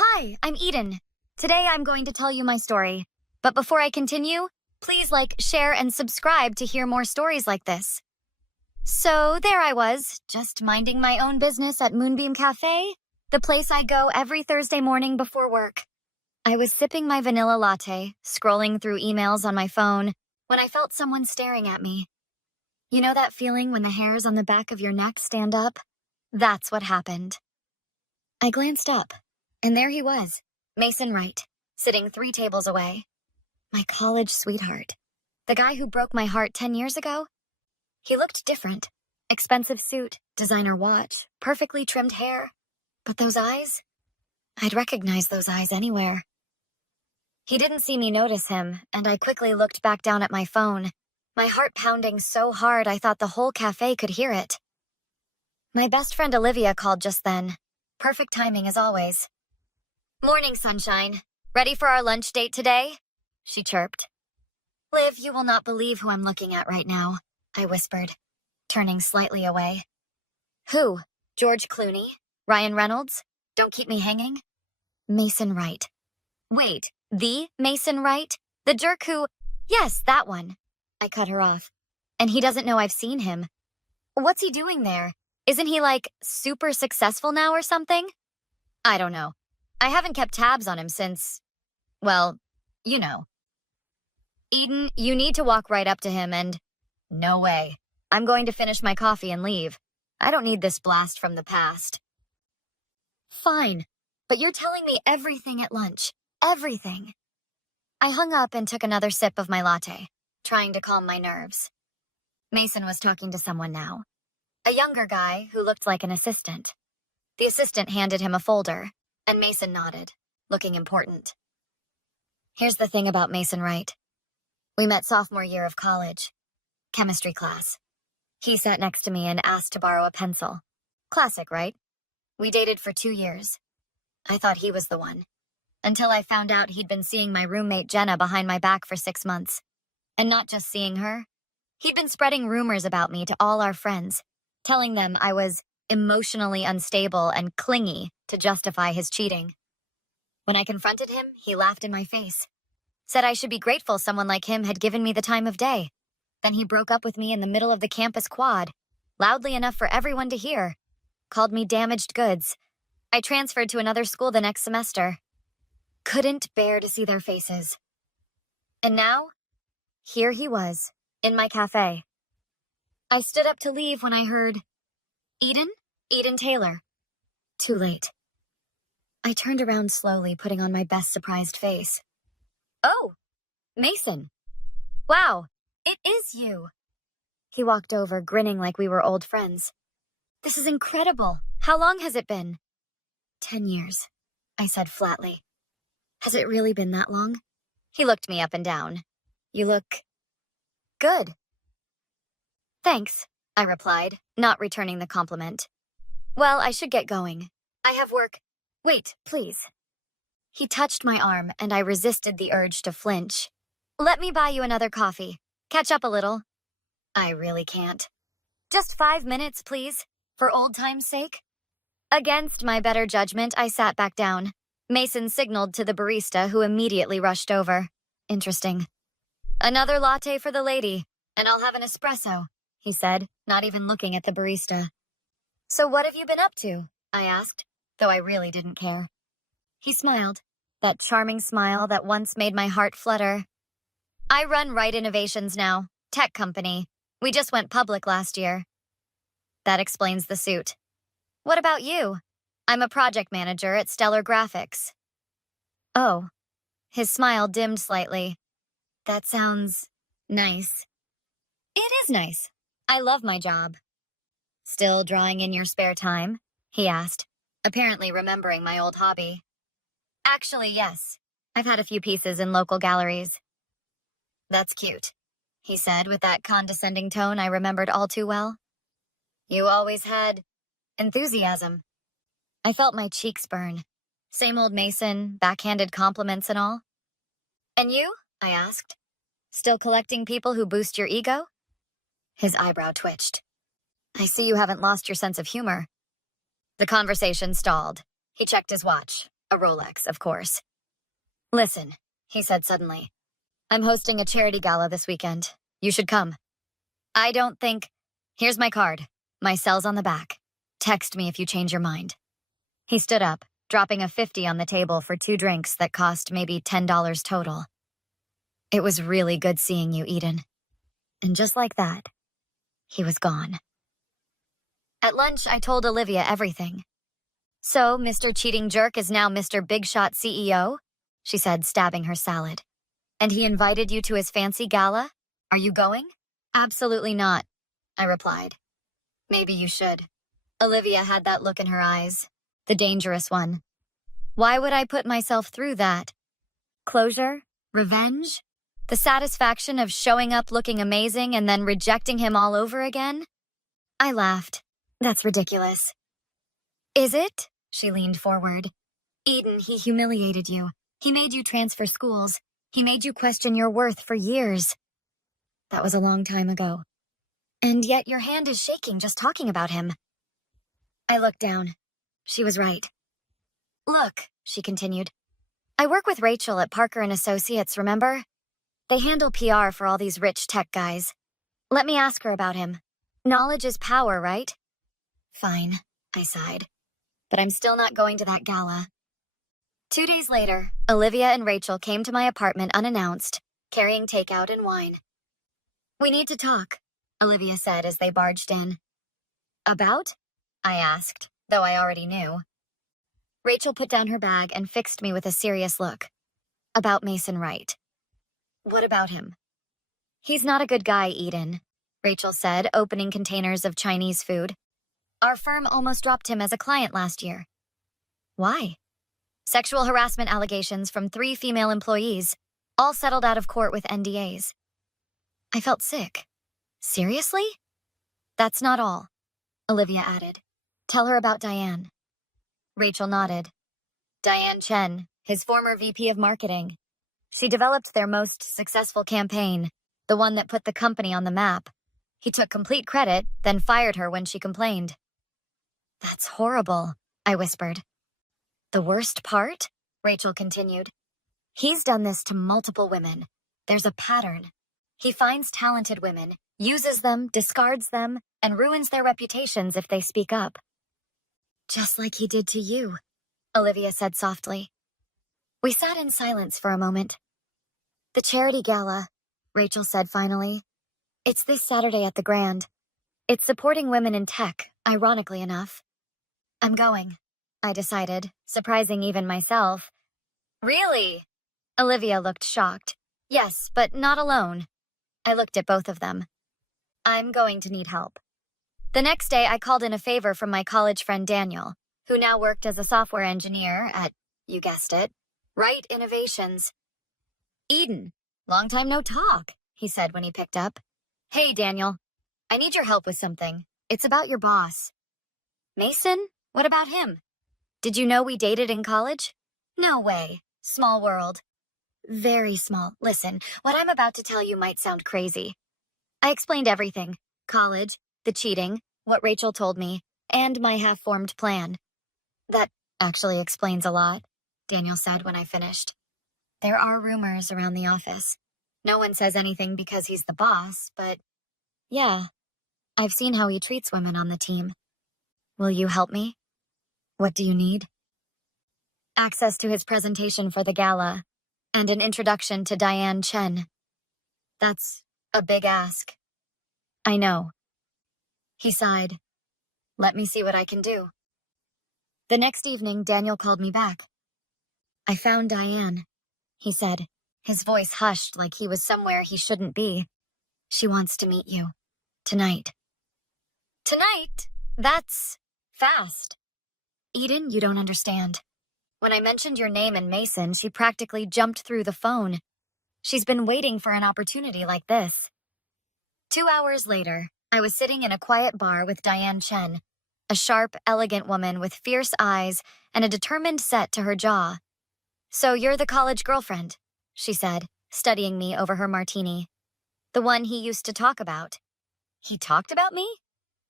Hi, I'm Eden. Today I'm going to tell you my story. But before I continue, please like, share, and subscribe to hear more stories like this. So there I was, just minding my own business at Moonbeam Café, the place I go every Thursday morning before work. I was sipping my vanilla latte, scrolling through emails on my phone, when I felt someone staring at me. You know that feeling when the hairs on the back of your neck stand up? That's what happened. I glanced up, and there he was, Mason Wright, sitting 3 tables away. My college sweetheart. The guy who broke my heart 10 years ago? He looked different. Expensive suit, designer watch, perfectly trimmed hair. But those eyes? I'd recognize those eyes anywhere. He didn't see me notice him, and I quickly looked back down at my phone, my heart pounding so hard I thought the whole cafe could hear it. My best friend Olivia called just then. Perfect timing as always. "Morning, sunshine. Ready for our lunch date today?" she chirped. "Liv, you will not believe who I'm looking at right now," I whispered, turning slightly away. "Who? George Clooney? Ryan Reynolds? Don't keep me hanging." "Mason Wright." "Wait, the Mason Wright? The jerk who—" "Yes, that one." I cut her off. "And he doesn't know I've seen him. What's he doing there? Isn't he, like, super successful now or something?" "I don't know. I haven't kept tabs on him since, well, you know." "Eden, you need to walk right up to him and—" "No way. I'm going to finish my coffee and leave. I don't need this blast from the past." "Fine, but you're telling me everything at lunch. Everything." I hung up and took another sip of my latte, trying to calm my nerves. Mason was talking to someone now. A younger guy who looked like an assistant. The assistant handed him a folder, and Mason nodded, looking important. Here's the thing about Mason Wright. We met sophomore year of college. Chemistry class. He sat next to me and asked to borrow a pencil. Classic, right? We dated for 2 years. I thought he was the one. Until I found out he'd been seeing my roommate Jenna behind my back for 6 months. And not just seeing her. He'd been spreading rumors about me to all our friends, telling them I was emotionally unstable and clingy to justify his cheating. When I confronted him, he laughed in my face. Said I should be grateful someone like him had given me the time of day. Then he broke up with me in the middle of the campus quad, loudly enough for everyone to hear. Called me damaged goods. I transferred to another school the next semester. Couldn't bear to see their faces. And now, here he was, in my cafe. I stood up to leave when I heard, "Eden? Eden Taylor." Too late. I turned around slowly, putting on my best surprised face. "Oh, Mason. Wow, it is you." He walked over, grinning like we were old friends. "This is incredible. How long has it been?" 10 years, I said flatly. "Has it really been that long?" He looked me up and down. "You look good." "Thanks," I replied, not returning the compliment. "Well, I should get going. I have work. Wait, please." He touched my arm, and I resisted the urge to flinch. "Let me buy you another coffee. Catch up a little." "I really can't." "Just 5 minutes, please, for old time's sake." Against my better judgment, I sat back down. Mason signaled to the barista, who immediately rushed over. Interesting. "Another latte for the lady, and I'll have an espresso," he said, not even looking at the barista. "So what have you been up to?" I asked, though I really didn't care. He smiled, that charming smile that once made my heart flutter. "I run Wright Innovations now, tech company. We just went public last year." That explains the suit. "What about you?" "I'm a project manager at Stellar Graphics." "Oh." His smile dimmed slightly. "That sounds nice." "It is nice. I love my job." "Still drawing in your spare time?" he asked, apparently remembering my old hobby. "Actually, yes. I've had a few pieces in local galleries." "That's cute," he said with that condescending tone I remembered all too well. "You always had enthusiasm." I felt my cheeks burn. Same old Mason, backhanded compliments and all. "And you?" I asked. "Still collecting people who boost your ego?" His eyebrow twitched. "I see you haven't lost your sense of humor." The conversation stalled. He checked his watch. A Rolex, of course. Listen, he said suddenly. I'm hosting a charity gala this weekend. You should come. I don't think... Here's my card. My cell's on the back. Text me if you change your mind. He stood up, dropping a 50 on the table for 2 drinks that cost maybe $10 total. It was really good seeing you, Eden. And just like that, he was gone. At lunch, I told Olivia everything. So, Mr. Cheating Jerk is now Mr. Big Shot CEO? She said, stabbing her salad. And he invited you to his fancy gala? Are you going? Absolutely not, I replied. Maybe you should. Olivia had that look in her eyes, the dangerous one. Why would I put myself through that? Closure? Revenge? The satisfaction of showing up looking amazing and then rejecting him all over again? I laughed. That's ridiculous. Is it? She leaned forward. Eden, he humiliated you. He made you transfer schools. He made you question your worth for years. That was a long time ago. And yet your hand is shaking just talking about him. I looked down. She was right. Look, she continued. I work with Rachel at Parker & Associates, remember? They handle PR for all these rich tech guys. Let me ask her about him. Knowledge is power, right? Fine, I sighed. But I'm still not going to that gala. 2 days later, Olivia and Rachel came to my apartment unannounced, carrying takeout and wine. We need to talk, Olivia said as they barged in. About? I asked, though I already knew. Rachel put down her bag and fixed me with a serious look. About Mason Wright. What about him? He's not a good guy, Eden, Rachel said, opening containers of Chinese food. Our firm almost dropped him as a client last year. Why? Sexual harassment allegations from 3 female employees, all settled out of court with NDAs. I felt sick. Seriously? That's not all, Olivia added. Tell her about Diane. Rachel nodded. Diane Chen, his former VP of marketing. She developed their most successful campaign, the one that put the company on the map. He took complete credit, then fired her when she complained. That's horrible, I whispered. The worst part? Rachel continued. He's done this to multiple women. There's a pattern. He finds talented women, uses them, discards them, and ruins their reputations if they speak up. Just like he did to you, Olivia said softly. We sat in silence for a moment. The charity gala, Rachel said finally. It's this Saturday at the Grand. It's supporting women in tech, ironically enough. I'm going, I decided, surprising even myself. Really? Olivia looked shocked. Yes, but not alone. I looked at both of them. I'm going to need help. The next day, I called in a favor from my college friend Daniel, who now worked as a software engineer at, you guessed it, Wright Innovations. Eden, long time no talk, he said when he picked up. Hey, Daniel, I need your help with something. It's about your boss. Mason? What about him? Did you know we dated in college? No way. Small world. Very small. Listen, what I'm about to tell you might sound crazy. I explained everything. College, the cheating, what Rachel told me, and my half-formed plan. That actually explains a lot, Daniel said when I finished. There are rumors around the office. No one says anything because he's the boss, but yeah, I've seen how he treats women on the team. Will you help me? What do you need? Access to his presentation for the gala, and an introduction to Diane Chen. That's a big ask. I know. He sighed. Let me see what I can do. The next evening, Daniel called me back. I found Diane, he said, his voice hushed like he was somewhere he shouldn't be. She wants to meet you. Tonight. Tonight? That's fast. Eden, you don't understand. When I mentioned your name and Mason, she practically jumped through the phone. She's been waiting for an opportunity like this. 2 hours later, I was sitting in a quiet bar with Diane Chen, a sharp, elegant woman with fierce eyes and a determined set to her jaw. So you're the college girlfriend, she said, studying me over her martini. The one he used to talk about. He talked about me?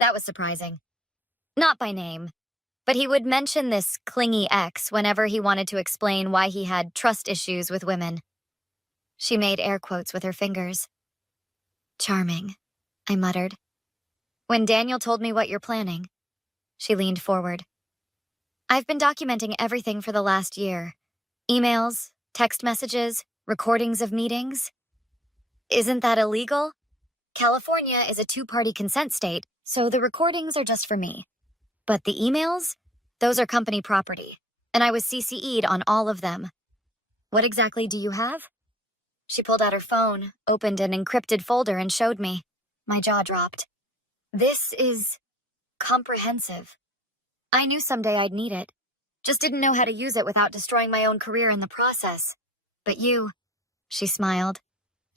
That was surprising. Not by name. But he would mention this clingy ex whenever he wanted to explain why he had trust issues with women. She made air quotes with her fingers. Charming, I muttered. When Daniel told me what you're planning, she leaned forward. I've been documenting everything for the last year. Emails, text messages, recordings of meetings. Isn't that illegal? California is a two-party consent state, so the recordings are just for me. But the emails? Those are company property, and I was CC'd on all of them. What exactly do you have? She pulled out her phone, opened an encrypted folder, and showed me. My jaw dropped. This is comprehensive. I knew someday I'd need it. Just didn't know how to use it without destroying my own career in the process. But you, she smiled.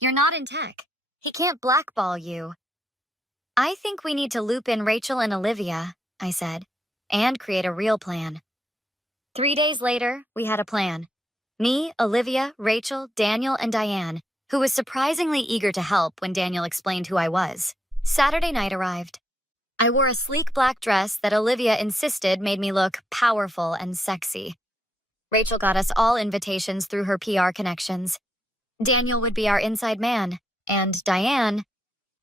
You're not in tech. He can't blackball you. I think we need to loop in Rachel and Olivia, I said, and create a real plan. 3 days later, we had a plan. Me, Olivia, Rachel, Daniel, and Diane, who was surprisingly eager to help when Daniel explained who I was. Saturday night arrived. I wore a sleek black dress that Olivia insisted made me look powerful and sexy. Rachel got us all invitations through her PR connections. Daniel would be our inside man, and Diane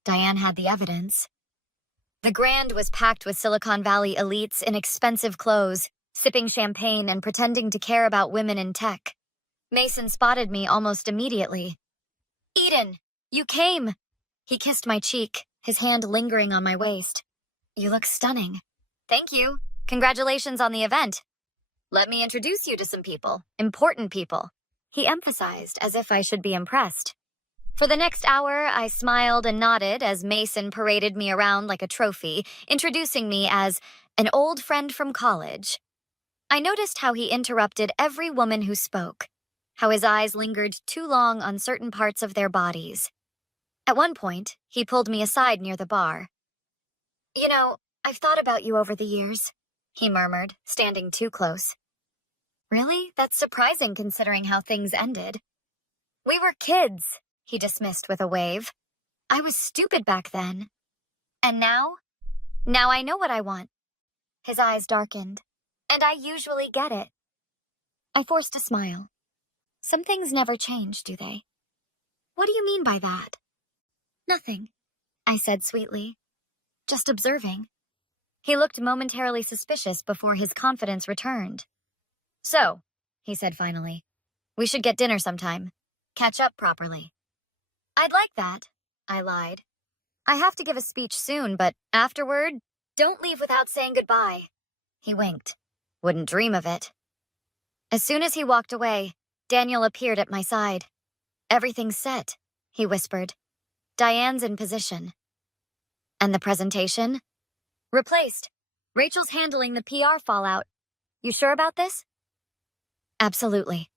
had the evidence. The Grand was packed with Silicon Valley elites in expensive clothes, sipping champagne and pretending to care about women in tech. Mason spotted me almost immediately. Eden, you came! He kissed my cheek, his hand lingering on my waist. You look stunning. Thank you. Congratulations on the event. Let me introduce you to some people, important people. He emphasized as if I should be impressed. For the next hour, I smiled and nodded as Mason paraded me around like a trophy, introducing me as an old friend from college. I noticed how he interrupted every woman who spoke, how his eyes lingered too long on certain parts of their bodies. At one point, he pulled me aside near the bar. You know, I've thought about you over the years, he murmured, standing too close. Really? That's surprising considering how things ended. We were kids, he dismissed with a wave. I was stupid back then. And now? Now I know what I want. His eyes darkened. And I usually get it. I forced a smile. Some things never change, do they? What do you mean by that? Nothing, I said sweetly. Just observing. He looked momentarily suspicious before his confidence returned. So, he said finally, we should get dinner sometime. Catch up properly. I'd like that, I lied. I have to give a speech soon, but afterward, don't leave without saying goodbye. He winked. Wouldn't dream of it. As soon as he walked away, Daniel appeared at my side. Everything's set, he whispered. Diane's in position. And the presentation? Replaced. Rachel's handling the PR fallout. You sure about this? Absolutely.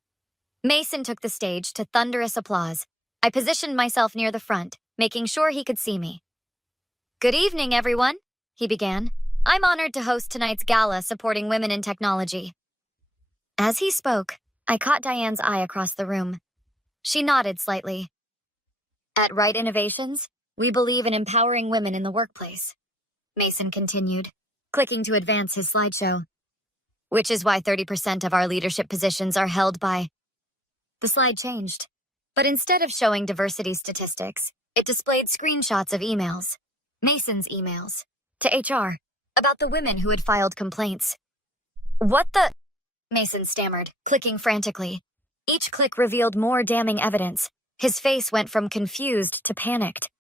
Mason took the stage to thunderous applause. I positioned myself near the front, making sure he could see me. Good evening, everyone, he began. I'm honored to host tonight's gala supporting women in technology. As he spoke, I caught Diane's eye across the room. She nodded slightly. At Right Innovations, we believe in empowering women in the workplace, Mason continued, clicking to advance his slideshow. Which is why 30% of our leadership positions are held by... The slide changed, but instead of showing diversity statistics, it displayed screenshots of emails, Mason's emails, to HR, about the women who had filed complaints. What the... Mason stammered, clicking frantically. Each click revealed more damning evidence. His face went from confused to panicked.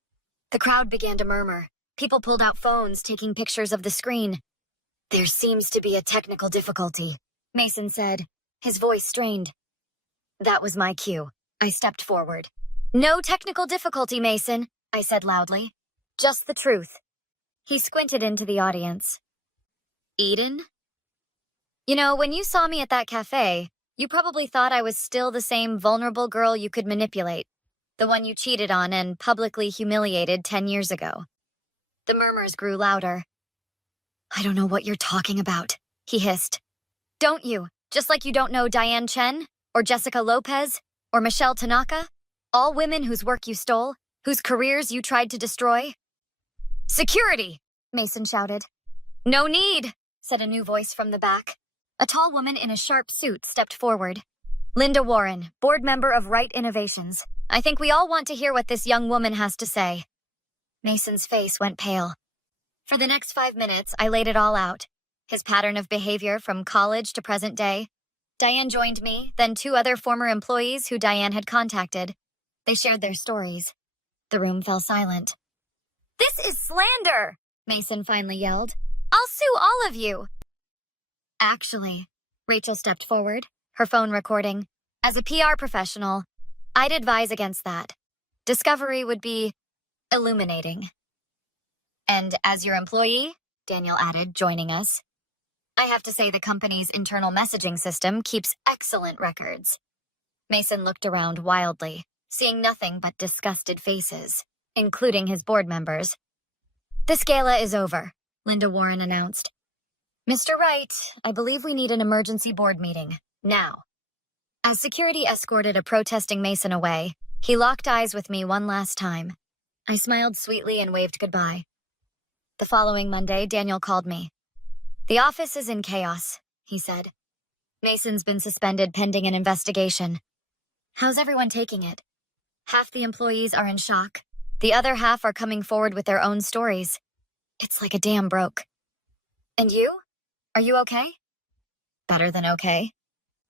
The crowd began to murmur. People pulled out phones, taking pictures of the screen. There seems to be a technical difficulty, Mason said, his voice strained. That was my cue. I stepped forward. No technical difficulty, Mason, I said loudly. Just the truth. He squinted into the audience. Eden? You know, when you saw me at that cafe, you probably thought I was still the same vulnerable girl you could manipulate, the one you cheated on and publicly humiliated 10 years ago. The murmurs grew louder. I don't know what you're talking about, he hissed. Don't you? Just like you don't know Diane Chen, or Jessica Lopez, or Michelle Tanaka? All women whose work you stole, whose careers you tried to destroy? Security, Mason shouted. No need, said a new voice from the back. A tall woman in a sharp suit stepped forward. Linda Warren, board member of Right Innovations. I think we all want to hear what this young woman has to say. Mason's face went pale. For the next 5 minutes, I laid it all out. His pattern of behavior from college to present day. Diane joined me, then 2 other former employees who Diane had contacted. They shared their stories. The room fell silent. "This is slander!" Mason finally yelled. "I'll sue all of you!" Actually, Rachel stepped forward, her phone recording. As a PR professional, I'd advise against that. Discovery would be illuminating. And as your employee, Daniel added, joining us, I have to say the company's internal messaging system keeps excellent records. Mason looked around wildly, seeing nothing but disgusted faces, including his board members. "This gala is over," Linda Warren announced. "Mr. Wright, I believe we need an emergency board meeting, now." As security escorted a protesting Mason away, he locked eyes with me one last time. I smiled sweetly and waved goodbye. The following Monday, Daniel called me. "The office is in chaos," he said. "Mason's been suspended pending an investigation. How's everyone taking it?" "Half the employees are in shock. The other half are coming forward with their own stories. It's like a dam broke." "And you? Are you okay?" "Better than okay,"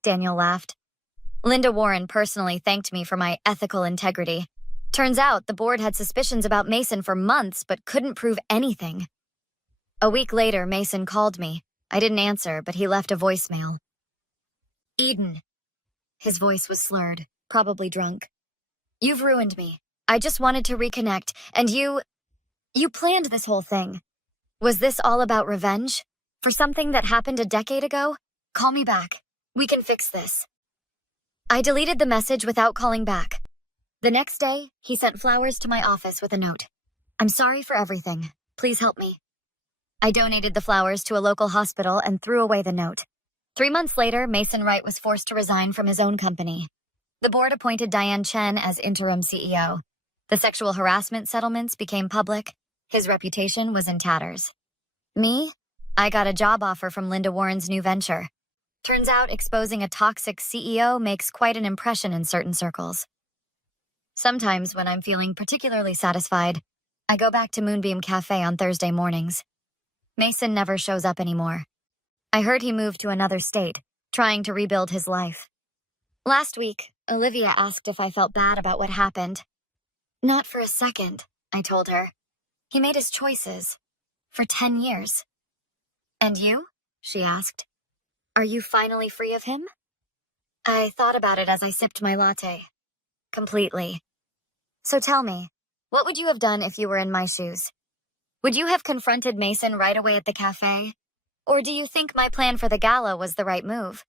Daniel laughed. Linda Warren personally thanked me for my ethical integrity. Turns out the board had suspicions about Mason for months but couldn't prove anything. A week later, Mason called me. I didn't answer, but he left a voicemail. "Eden." His voice was slurred, probably drunk. "You've ruined me. I just wanted to reconnect, and you planned this whole thing. Was this all about revenge? For something that happened a decade ago? Call me back. We can fix this." I deleted the message without calling back. The next day, he sent flowers to my office with a note. "I'm sorry for everything. Please help me." I donated the flowers to a local hospital and threw away the note. 3 months later, Mason Wright was forced to resign from his own company. The board appointed Diane Chen as interim CEO. The sexual harassment settlements became public. His reputation was in tatters. Me? I got a job offer from Linda Warren's new venture. Turns out exposing a toxic CEO makes quite an impression in certain circles. Sometimes when I'm feeling particularly satisfied, I go back to Moonbeam Café on Thursday mornings. Mason never shows up anymore. I heard he moved to another state, trying to rebuild his life. Last week, Olivia asked if I felt bad about what happened. "Not for a second," I told her. "He made his choices. For 10 years. "And you?" she asked. "Are you finally free of him?" I thought about it as I sipped my latte. Completely. "So tell me, what would you have done if you were in my shoes? Would you have confronted Mason right away at the cafe? Or do you think my plan for the gala was the right move?"